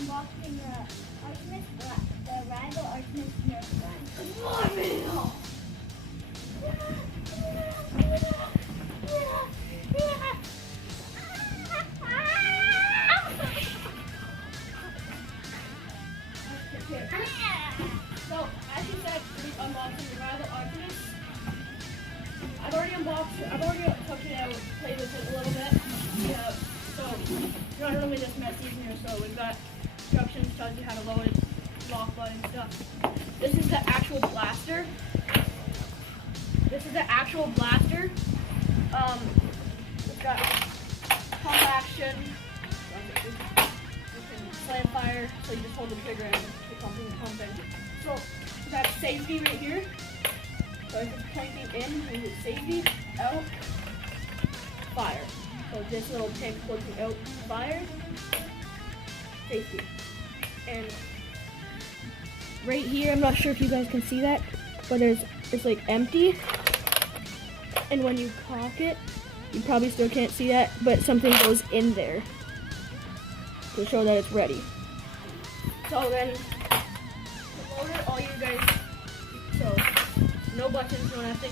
unboxing the Artemis, the rival Artemis Nerf gun. Come on, So, as you said, we're unboxing the rival Artemis. I've already took it out, played with it a little bit. Yeah, so it's not really this messy in here, so we've got instructions, tells you how to load it, lock button stuff. This is the actual blaster. It's got pump action. You can slam fire, so you just hold the trigger and keep pumping and pumping. So that safety right here. So if it's pointing in, you hit safety, out, fire. So this little pin pointing out, fire, safety. And right here, I'm not sure if you guys can see that, but it's like empty. And when you cock it, you probably still can't see that, but something goes in there to show that it's ready. So then, to load it, all you guys, so no buttons, you don't have to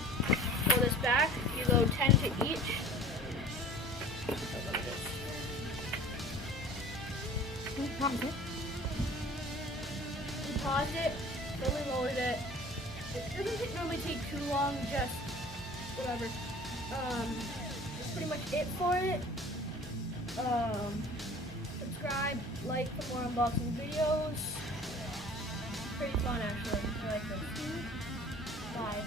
pull this back. You load 10 to each. You pause it, fully load it. It doesn't normally take too long, just whatever. That's pretty much it for it. Subscribe, like for more unboxing videos. Pretty fun actually. I like this. Bye.